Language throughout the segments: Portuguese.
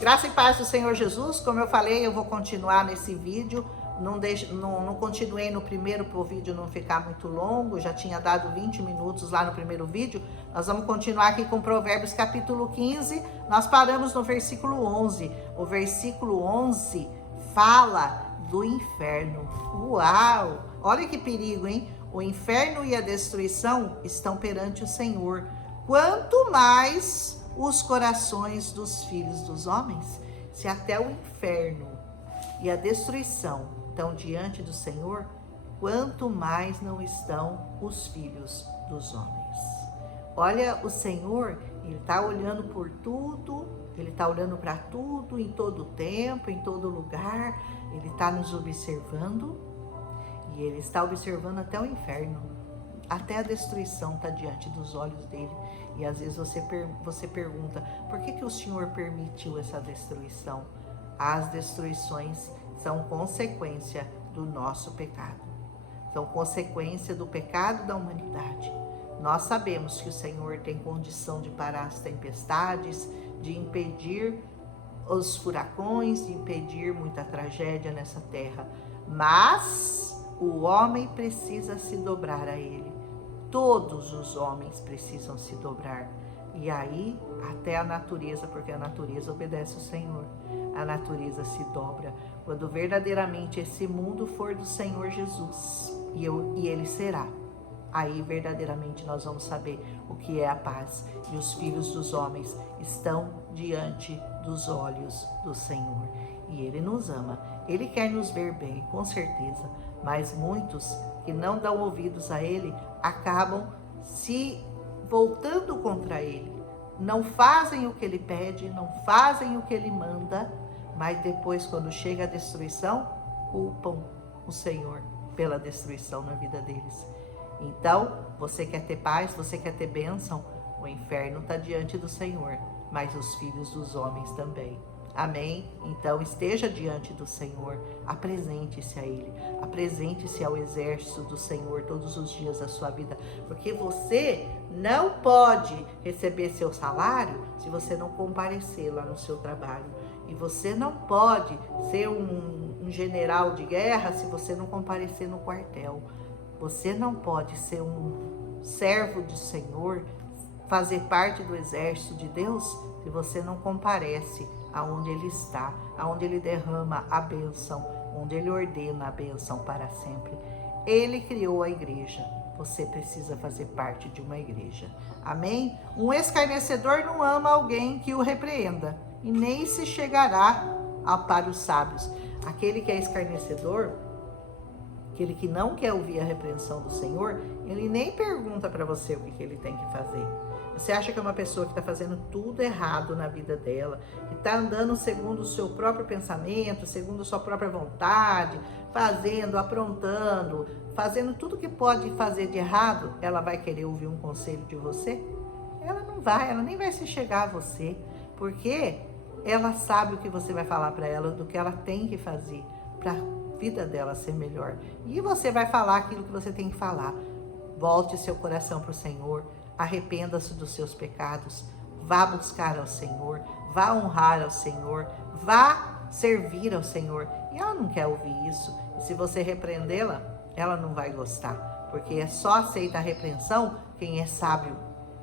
Graça e paz do Senhor Jesus. Como eu falei, eu vou continuar nesse vídeo. Não continuei no primeiro para o vídeo não ficar muito longo. Já tinha dado 20 minutos lá no primeiro vídeo. Nós vamos continuar aqui com Provérbios capítulo 15. Nós paramos no versículo 11. O versículo 11 fala do inferno. Uau! Olha que perigo, hein? O inferno e a destruição estão perante o Senhor. Quanto mais os corações dos filhos dos homens. Se até o inferno e a destruição estão diante do Senhor, quanto mais não estão os filhos dos homens. Olha, o Senhor, Ele está olhando por tudo, Ele está olhando para tudo, em todo tempo, em todo lugar. Ele está nos observando e Ele está observando até o inferno. Até a destruição está diante dos olhos dele. E às vezes você pergunta, por que o Senhor permitiu essa destruição? As destruições são consequência do nosso pecado. São consequência do pecado da humanidade. Nós sabemos que o Senhor tem condição de parar as tempestades, de impedir os furacões, de impedir muita tragédia nessa terra. Mas o homem precisa se dobrar a Ele. Todos os homens precisam se dobrar. E aí, até a natureza, porque a natureza obedece ao Senhor. A natureza se dobra. Quando verdadeiramente esse mundo for do Senhor Jesus, e Ele será, aí verdadeiramente nós vamos saber o que é a paz. E os filhos dos homens estão diante dos olhos do Senhor. E Ele nos ama. Ele quer nos ver bem, com certeza. Mas muitos que não dão ouvidos a Ele acabam se voltando contra Ele. Não fazem o que Ele pede, não fazem o que Ele manda, mas depois, quando chega a destruição, culpam o Senhor pela destruição na vida deles. Então, você quer ter paz, você quer ter bênção, o inferno está diante do Senhor, mas os filhos dos homens também. Amém? Então esteja diante do Senhor, apresente-se a Ele, apresente-se ao exército do Senhor todos os dias da sua vida, porque você não pode receber seu salário se você não comparecer lá no seu trabalho, e você não pode ser um general de guerra se você não comparecer no quartel, você não pode ser um servo do Senhor, fazer parte do exército de Deus se você não comparece aonde Ele está, aonde Ele derrama a bênção, onde Ele ordena a bênção para sempre. Ele criou a igreja, você precisa fazer parte de uma igreja. Amém? Um escarnecedor não ama alguém que o repreenda, e nem se chegará para os sábios. Aquele que é escarnecedor, aquele que não quer ouvir a repreensão do Senhor, ele nem pergunta para você o que ele tem que fazer. Você acha que é uma pessoa que está fazendo tudo errado na vida dela, que está andando segundo o seu próprio pensamento, segundo a sua própria vontade, fazendo, aprontando, fazendo tudo que pode fazer de errado, ela vai querer ouvir um conselho de você? Ela não vai, ela nem vai se chegar a você, porque ela sabe o que você vai falar para ela, do que ela tem que fazer para a vida dela ser melhor. E você vai falar aquilo que você tem que falar. Volte seu coração para o Senhor, arrependa-se dos seus pecados, vá buscar ao Senhor, vá honrar ao Senhor, vá servir ao Senhor. E ela não quer ouvir isso. E se você repreendê-la, ela não vai gostar, porque só aceita a repreensão quem é sábio.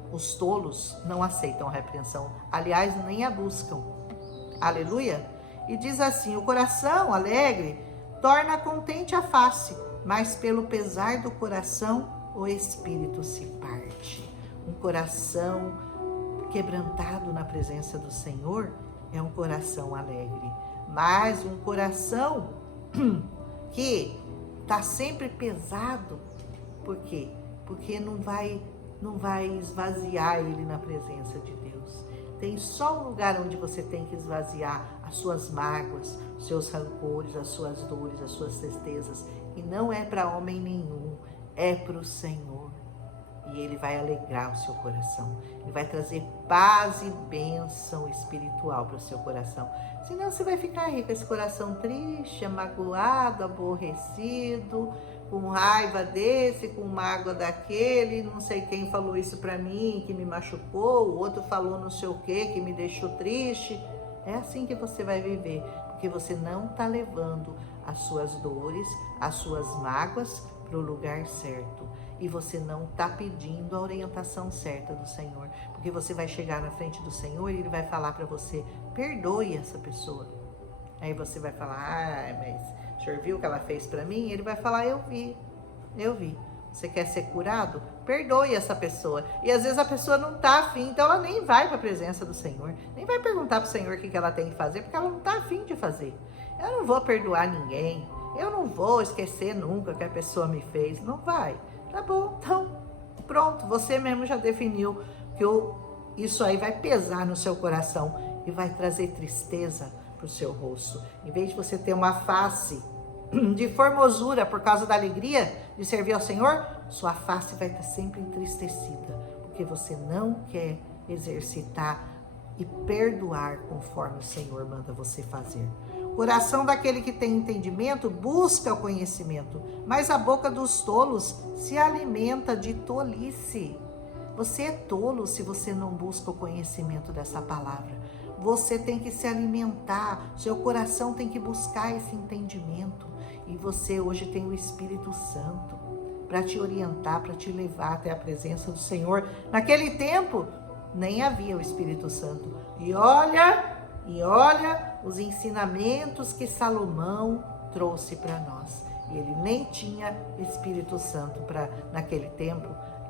Os tolos não aceitam a repreensão, aliás, nem a buscam. Aleluia! E diz assim: o coração alegre torna contente a face, mas pelo pesar do coração o espírito se parte. Um coração quebrantado na presença do Senhor é um coração alegre, mas um coração que está sempre pesado, por quê? Porque não vai esvaziar ele na presença de Deus. Tem só um lugar onde você tem que esvaziar as suas mágoas, os seus rancores, as suas dores, as suas tristezas, e não é para homem nenhum, é para o Senhor. E Ele vai alegrar o seu coração. Ele vai trazer paz e bênção espiritual para o seu coração. Senão você vai ficar aí com esse coração triste, magoado, aborrecido, com raiva desse, com mágoa daquele, não sei quem falou isso para mim, que me machucou, o outro falou não sei o que me deixou triste. É assim que você vai viver, porque você não está levando as suas dores, as suas mágoas para o lugar certo. E você não está pedindo a orientação certa do Senhor, porque você vai chegar na frente do Senhor e Ele vai falar para você, perdoe essa pessoa. Aí você vai falar, mas o senhor viu o que ela fez para mim? Ele vai falar, eu vi. Você quer ser curado? Perdoe essa pessoa. E às vezes a pessoa não está afim, então ela nem vai para a presença do Senhor, nem vai perguntar para o Senhor o que ela tem que fazer, porque ela não está afim de fazer. Eu não vou perdoar ninguém, eu não vou esquecer nunca que a pessoa me fez. Não vai. Tá bom, então pronto, você mesmo já definiu que isso aí vai pesar no seu coração e vai trazer tristeza para o seu rosto. Em vez de você ter uma face de formosura por causa da alegria de servir ao Senhor, sua face vai estar sempre entristecida, porque você não quer exercitar e perdoar conforme o Senhor manda você fazer. O coração daquele que tem entendimento busca o conhecimento, mas a boca dos tolos se alimenta de tolice. Você é tolo se você não busca o conhecimento dessa palavra. Você tem que se alimentar, seu coração tem que buscar esse entendimento. E você hoje tem o Espírito Santo para te orientar, para te levar até a presença do Senhor. Naquele tempo, nem havia o Espírito Santo. E olha os ensinamentos que Salomão trouxe para nós. E ele nem tinha Espírito Santo naquele tempo.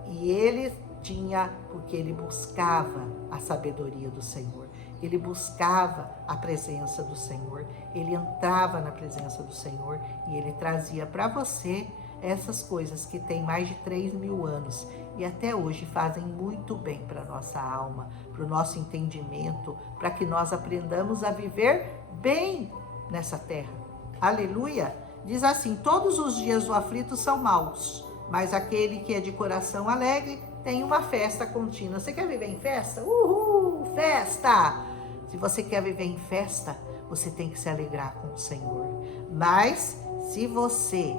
E ele tinha, porque ele buscava a sabedoria do Senhor. Ele buscava a presença do Senhor. Ele entrava na presença do Senhor e ele trazia para você essas coisas que têm mais de 3.000 anos e até hoje fazem muito bem para a nossa alma, para o nosso entendimento, para que nós aprendamos a viver bem nessa terra. Aleluia! Diz assim, todos os dias do aflito são maus, mas aquele que é de coração alegre tem uma festa contínua. Você quer viver em festa? Uhul! Festa! Se você quer viver em festa, você tem que se alegrar com o Senhor. Mas se você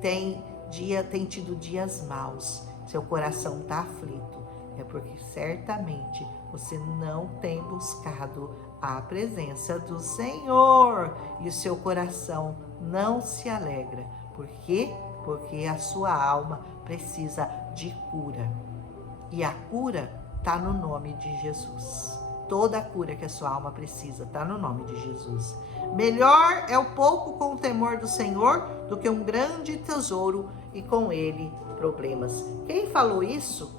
tem tido dias maus, seu coração está aflito, é porque certamente você não tem buscado a presença do Senhor e o seu coração não se alegra. Por quê? Porque a sua alma precisa de cura. E a cura está no nome de Jesus. Toda a cura que a sua alma precisa está no nome de Jesus. Melhor é o pouco com o temor do Senhor do que um grande tesouro e com ele problemas. Quem falou isso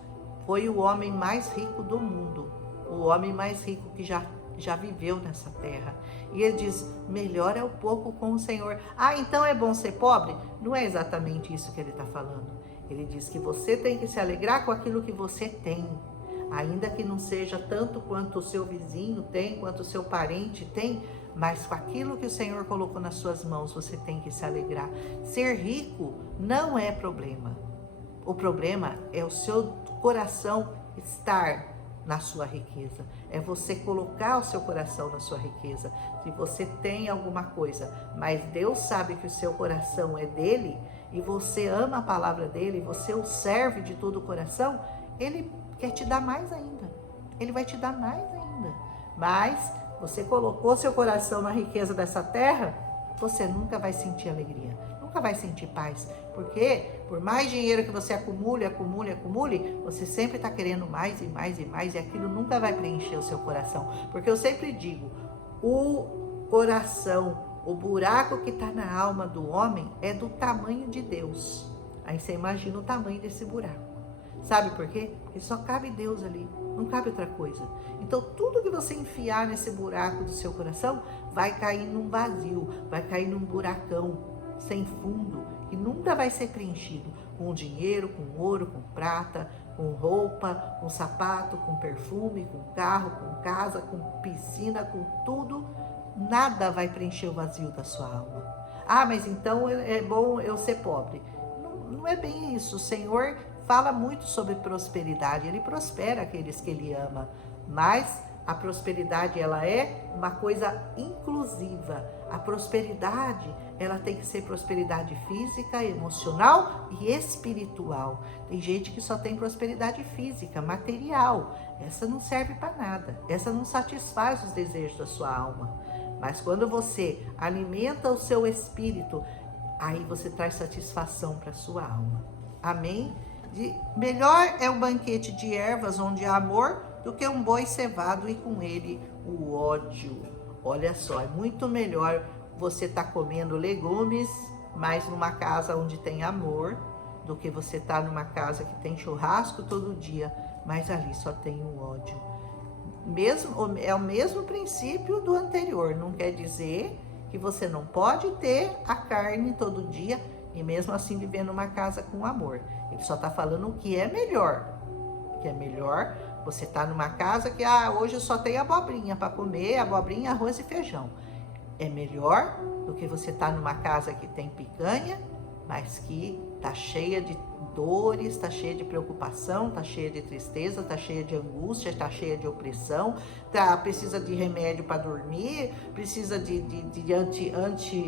foi o homem mais rico do mundo. O homem mais rico que já viveu nessa terra. E ele diz, melhor é o pouco com o Senhor. Ah, então é bom ser pobre? Não é exatamente isso que ele está falando. Ele diz que você tem que se alegrar com aquilo que você tem. Ainda que não seja tanto quanto o seu vizinho tem, quanto o seu parente tem, mas com aquilo que o Senhor colocou nas suas mãos, você tem que se alegrar. Ser rico não é problema. O problema é o seu coração estar na sua riqueza. É você colocar o seu coração na sua riqueza. Se você tem alguma coisa, mas Deus sabe que o seu coração é dele, e você ama a palavra dele, você o serve de todo o coração, ele quer te dar mais ainda. Ele vai te dar mais ainda. Mas você colocou seu coração na riqueza dessa terra, você nunca vai sentir alegria, nunca vai sentir paz. Porque por mais dinheiro que você acumule, você sempre está querendo mais e mais e mais, e aquilo nunca vai preencher o seu coração. Porque eu sempre digo, o coração, o buraco que está na alma do homem é do tamanho de Deus. Aí você imagina o tamanho desse buraco. Sabe por quê? Porque só cabe Deus ali, não cabe outra coisa. Então tudo que você enfiar nesse buraco do seu coração vai cair num vazio, vai cair num buracão sem fundo, que nunca vai ser preenchido com dinheiro, com ouro, com prata, com roupa, com sapato, com perfume, com carro, com casa, com piscina, com tudo. Nada vai preencher o vazio da sua alma. Ah, mas então é bom eu ser pobre. Não é bem isso. O Senhor fala muito sobre prosperidade. Ele prospera aqueles que Ele ama. Mas A prosperidade, ela é uma coisa inclusiva. A prosperidade, ela tem que ser prosperidade física, emocional e espiritual. Tem gente que só tem prosperidade física, material. Essa não serve para nada. Essa não satisfaz os desejos da sua alma. Mas quando você alimenta o seu espírito, aí você traz satisfação para a sua alma. Amém? Melhor é o banquete de ervas onde há amor do que um boi cevado e com ele o ódio. Olha só, é muito melhor você estar comendo legumes, mas numa casa onde tem amor, do que você estar numa casa que tem churrasco todo dia, mas ali só tem o ódio. É o mesmo princípio do anterior, não quer dizer que você não pode ter a carne todo dia e mesmo assim viver numa casa com amor. Ele só está falando o que é melhor. O que é melhor, você está numa casa que hoje só tem abobrinha para comer, abobrinha, arroz e feijão. É melhor do que você estar numa casa que tem picanha, mas que está cheia de dores, está cheia de preocupação, está cheia de tristeza, está cheia de angústia, está cheia de opressão, precisa de remédio para dormir, precisa de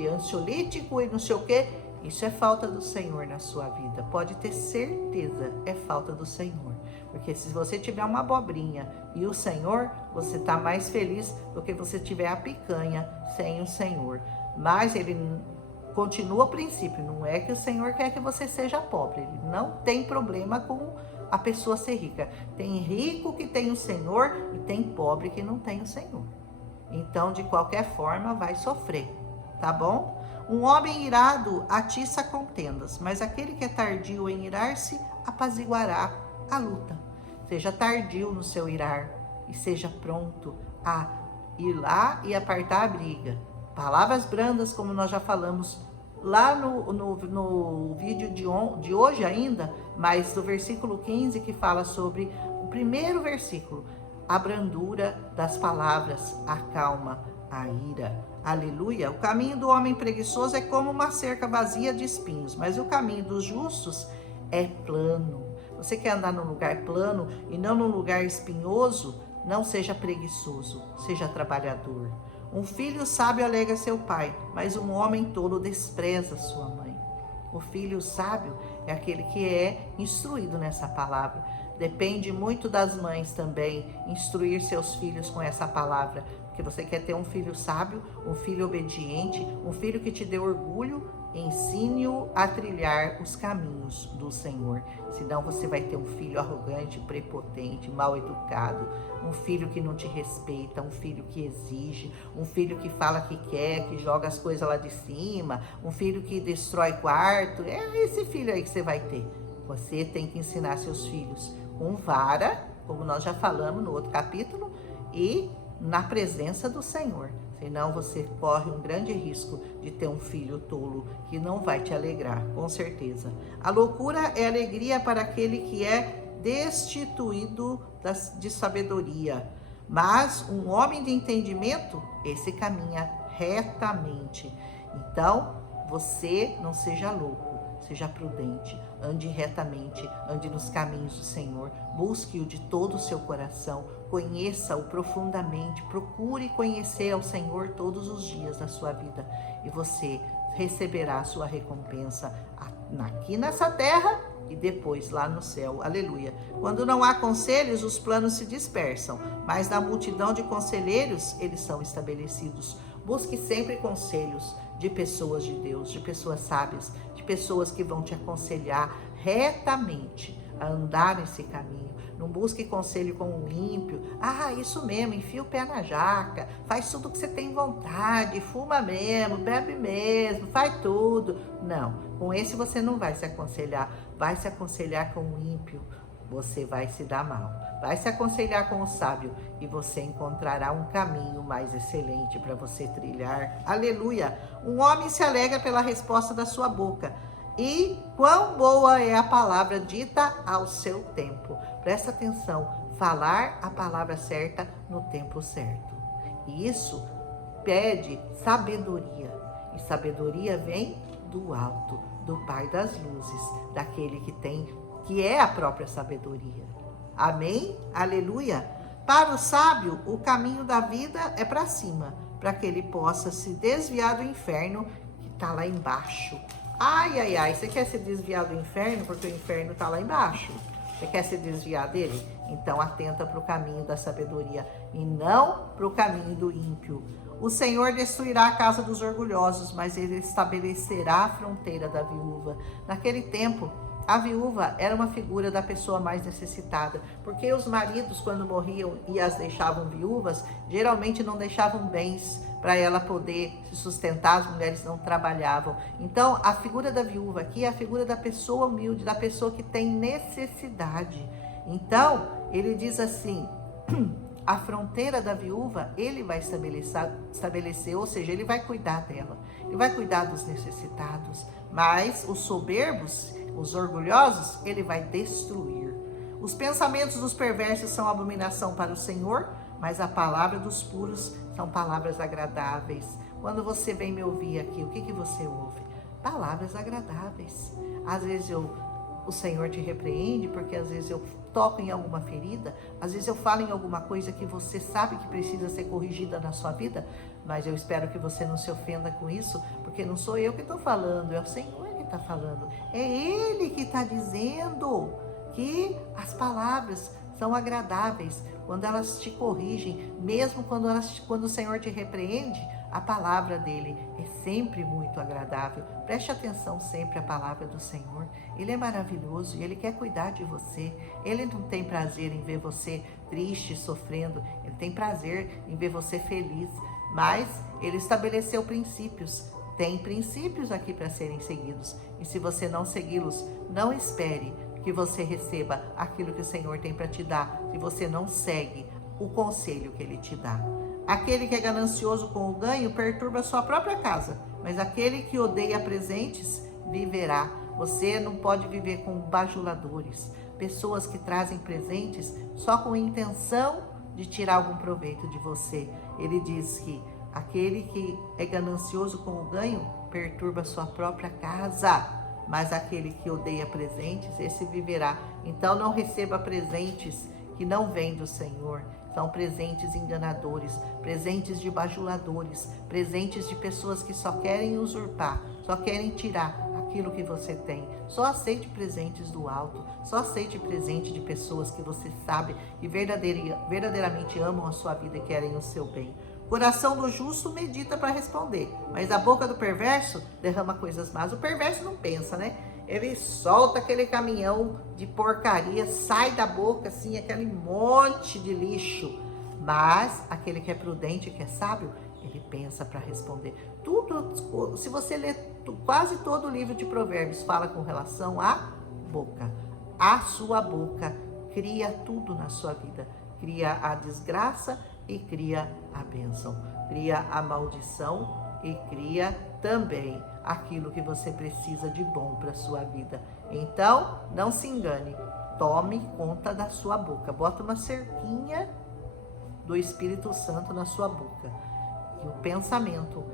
ansiolítico e não sei o quê. Isso é falta do Senhor na sua vida. Pode ter certeza, é falta do Senhor. Porque se você tiver uma abobrinha e o Senhor, você está mais feliz do que você tiver a picanha sem o Senhor. Mas ele continua o princípio, não é que o Senhor quer que você seja pobre. Ele não tem problema com a pessoa ser rica. Tem rico que tem o Senhor e tem pobre que não tem o Senhor. Então, de qualquer forma, vai sofrer, tá bom? Um homem irado atiça contendas, mas aquele que é tardio em irar-se apaziguará a luta. Seja tardio no seu irar e seja pronto a ir lá e apartar a briga. Palavras brandas, como nós já falamos lá no vídeo de hoje ainda, mas do versículo 15 que fala sobre o primeiro versículo. A brandura das palavras acalma a ira. Aleluia. O caminho do homem preguiçoso é como uma cerca vazia de espinhos, mas o caminho dos justos é plano. Você quer andar num lugar plano e não num lugar espinhoso? Não seja preguiçoso, seja trabalhador. Um filho sábio alegra seu pai, mas um homem tolo despreza sua mãe. O filho sábio é aquele que é instruído nessa palavra. Depende muito das mães também instruir seus filhos com essa palavra. Porque você quer ter um filho sábio, um filho obediente, um filho que te dê orgulho, ensine-o a trilhar os caminhos do Senhor. Senão você vai ter um filho arrogante, prepotente, mal educado, um filho que não te respeita, um filho que exige, um filho que fala que quer, que joga as coisas lá de cima, um filho que destrói quarto. É esse filho aí que você vai ter. Você tem que ensinar seus filhos com vara, como nós já falamos no outro capítulo, e na presença do Senhor. Senão você corre um grande risco de ter um filho tolo que não vai te alegrar, com certeza. A loucura é alegria para aquele que é destituído de sabedoria. Mas um homem de entendimento, esse caminha retamente. Então, você não seja louco, seja prudente, ande retamente, ande nos caminhos do Senhor, busque-o de todo o seu coração, conheça-o profundamente, procure conhecer ao Senhor todos os dias da sua vida e você receberá a sua recompensa aqui nessa terra e depois lá no céu. Aleluia. Quando não há conselhos, os planos se dispersam, mas na multidão de conselheiros, eles são estabelecidos. Busque sempre conselhos de pessoas de Deus, de pessoas sábias, de pessoas que vão te aconselhar retamente a andar nesse caminho. Não busque conselho com um ímpio. Isso mesmo, enfia o pé na jaca, faz tudo que você tem vontade, fuma mesmo, bebe mesmo, faz tudo. Não, com esse você não vai se aconselhar. Vai se aconselhar com o ímpio, você vai se dar mal. Vai se aconselhar com o sábio e você encontrará um caminho mais excelente para você trilhar. Aleluia! Um homem se alegra pela resposta da sua boca. E quão boa é a palavra dita ao seu tempo. Presta atenção, falar a palavra certa no tempo certo. E isso pede sabedoria. E sabedoria vem do alto, do Pai das luzes, daquele que é a própria sabedoria. Amém? Aleluia! Para o sábio, o caminho da vida é para cima, para que ele possa se desviar do inferno que está lá embaixo. Ai, ai, ai, você quer se desviar do inferno porque o inferno está lá embaixo? Você quer se desviar dele? Então atenta para o caminho da sabedoria e não para o caminho do ímpio. O Senhor destruirá a casa dos orgulhosos, mas ele estabelecerá a fronteira da viúva. Naquele tempo, a viúva era uma figura da pessoa mais necessitada, porque os maridos, quando morriam e as deixavam viúvas, geralmente não deixavam bens para ela poder se sustentar, as mulheres não trabalhavam. Então, a figura da viúva aqui é a figura da pessoa humilde, da pessoa que tem necessidade. Então, ele diz assim, a fronteira da viúva, ele vai estabelecer, ou seja, ele vai cuidar dela, ele vai cuidar dos necessitados, mas os soberbos, os orgulhosos, ele vai destruir. Os pensamentos dos perversos são abominação para o Senhor, mas a palavra dos puros são palavras agradáveis. Quando você vem me ouvir aqui, o que você ouve? Palavras agradáveis. Às vezes o Senhor te repreende, porque às vezes eu toco em alguma ferida, às vezes eu falo em alguma coisa que você sabe que precisa ser corrigida na sua vida, mas eu espero que você não se ofenda com isso, porque não sou eu que estou falando, é o Senhor que está falando. É Ele que está dizendo que as palavras são agradáveis, quando elas te corrigem, mesmo quando o Senhor te repreende, a palavra dele é sempre muito agradável. Preste atenção sempre à palavra do Senhor. Ele é maravilhoso e ele quer cuidar de você. Ele não tem prazer em ver você triste, sofrendo. Ele tem prazer em ver você feliz. Mas ele estabeleceu princípios. Tem princípios aqui para serem seguidos. E se você não segui-los, não espere que você receba aquilo que o Senhor tem para te dar. Se você não segue o conselho que ele te dá. Aquele que é ganancioso com o ganho perturba a sua própria casa, mas aquele que odeia presentes viverá. Você não pode viver com bajuladores, pessoas que trazem presentes só com a intenção de tirar algum proveito de você. Ele diz que aquele que é ganancioso com o ganho perturba a sua própria casa, mas aquele que odeia presentes, esse viverá. Então não receba presentes que não vêm do Senhor. São presentes enganadores, presentes de bajuladores, presentes de pessoas que só querem usurpar, só querem tirar aquilo que você tem. Só aceite presentes do alto, só aceite presente de pessoas que você sabe e verdadeiramente amam a sua vida e querem o seu bem. O coração do justo medita para responder, mas a boca do perverso derrama coisas más. O perverso não pensa, né? Ele solta aquele caminhão de porcaria, sai da boca assim, aquele monte de lixo. Mas aquele que é prudente, que é sábio, ele pensa para responder. Tudo, se você ler quase todo o livro de Provérbios, fala com relação à boca. A sua boca cria tudo na sua vida. Cria a desgraça e cria a bênção. Cria a maldição e cria também aquilo que você precisa de bom para a sua vida. Então, não se engane, tome conta da sua boca. Bota uma cerquinha do Espírito Santo na sua boca. E o pensamento,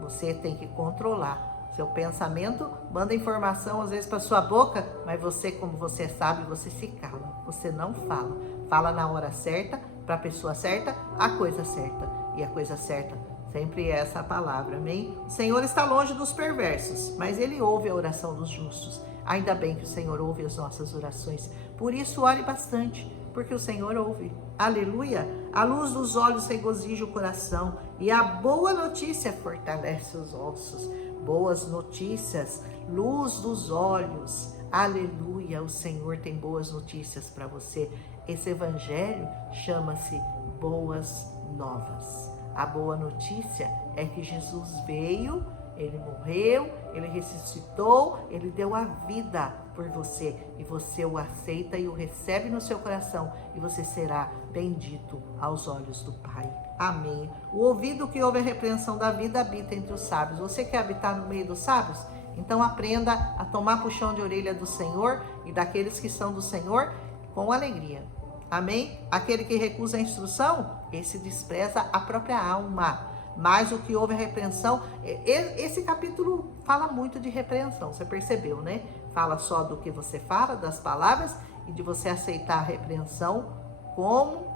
você tem que controlar. Seu pensamento manda informação às vezes para sua boca, mas você, como você sabe, você se cala. Você não fala. Fala na hora certa, para a pessoa certa, a coisa certa. E a coisa certa sempre é essa palavra, amém? O Senhor está longe dos perversos, mas Ele ouve a oração dos justos. Ainda bem que o Senhor ouve as nossas orações. Por isso, ore bastante, porque o Senhor ouve. Aleluia! A luz dos olhos regozija o coração e a boa notícia fortalece os ossos. Boas notícias, luz dos olhos. Aleluia! O Senhor tem boas notícias para você. Esse evangelho chama-se Boas Novas. A boa notícia é que Jesus veio, Ele morreu, Ele ressuscitou, Ele deu a vida por você. E você o aceita e o recebe no seu coração. E você será bendito aos olhos do Pai. Amém. O ouvido que ouve a repreensão da vida habita entre os sábios. Você quer habitar no meio dos sábios? Então aprenda a tomar puxão de orelha do Senhor e daqueles que são do Senhor com alegria. Amém? Aquele que recusa a instrução, esse despreza a própria alma. Mas o que houve a repreensão, esse capítulo fala muito de repreensão, você percebeu, né? Fala só do que você fala, das palavras, e de você aceitar a repreensão como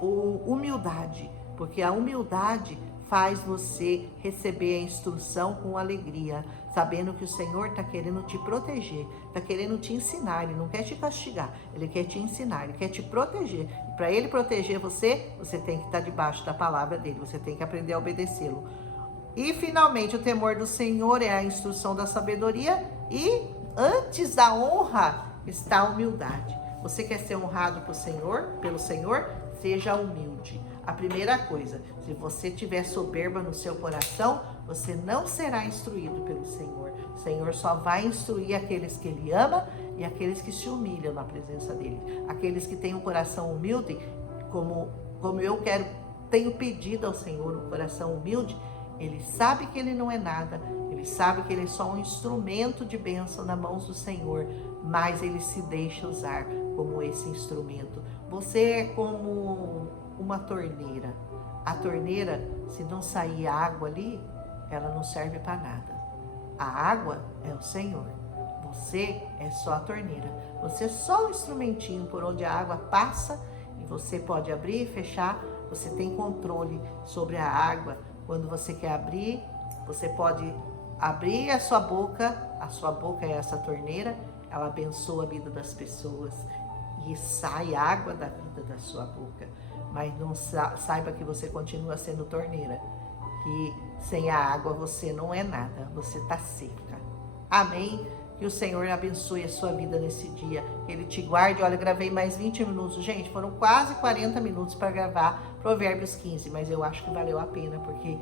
humildade, porque a humildade faz você receber a instrução com alegria, sabendo que o Senhor está querendo te proteger, está querendo te ensinar. Ele não quer te castigar, Ele quer te ensinar, Ele quer te proteger. E para Ele proteger você, você tem que estar debaixo da palavra dEle, você tem que aprender a obedecê-lo. E finalmente, o temor do Senhor é a instrução da sabedoria, e antes da honra está a humildade. Você quer ser honrado pelo Senhor? Seja humilde. A primeira coisa, se você tiver soberba no seu coração, você não será instruído pelo Senhor. O Senhor só vai instruir aqueles que Ele ama e aqueles que se humilham na presença dEle. Aqueles que têm um coração humilde, como eu tenho pedido ao Senhor um coração humilde. Ele sabe que ele não é nada, ele sabe que ele é só um instrumento de bênção nas mãos do Senhor, mas ele se deixa usar como esse instrumento. Você é como uma torneira. A torneira, se não sair água ali, ela não serve para nada. A água é o Senhor. Você é só a torneira. Você é só um instrumentinho por onde a água passa, e você pode abrir e fechar. Você tem controle sobre a água. Quando você quer abrir, você pode abrir a sua boca é essa torneira, ela abençoa a vida das pessoas e sai água da vida da sua boca. Mas não saiba que você continua sendo torneira, que sem a água você não é nada, você está seca. Amém? Que o Senhor abençoe a sua vida nesse dia, que Ele te guarde. Olha, eu gravei mais 20 minutos, gente, foram quase 40 minutos para gravar Provérbios 15, mas eu acho que valeu a pena, porque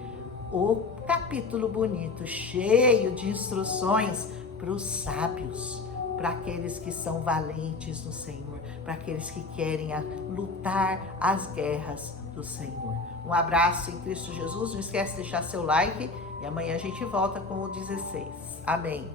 o capítulo bonito, cheio de instruções para os sábios, para aqueles que são valentes no Senhor, para aqueles que querem lutar as guerras do Senhor. Um abraço em Cristo Jesus, não esquece de deixar seu like, e amanhã a gente volta com o 16. Amém.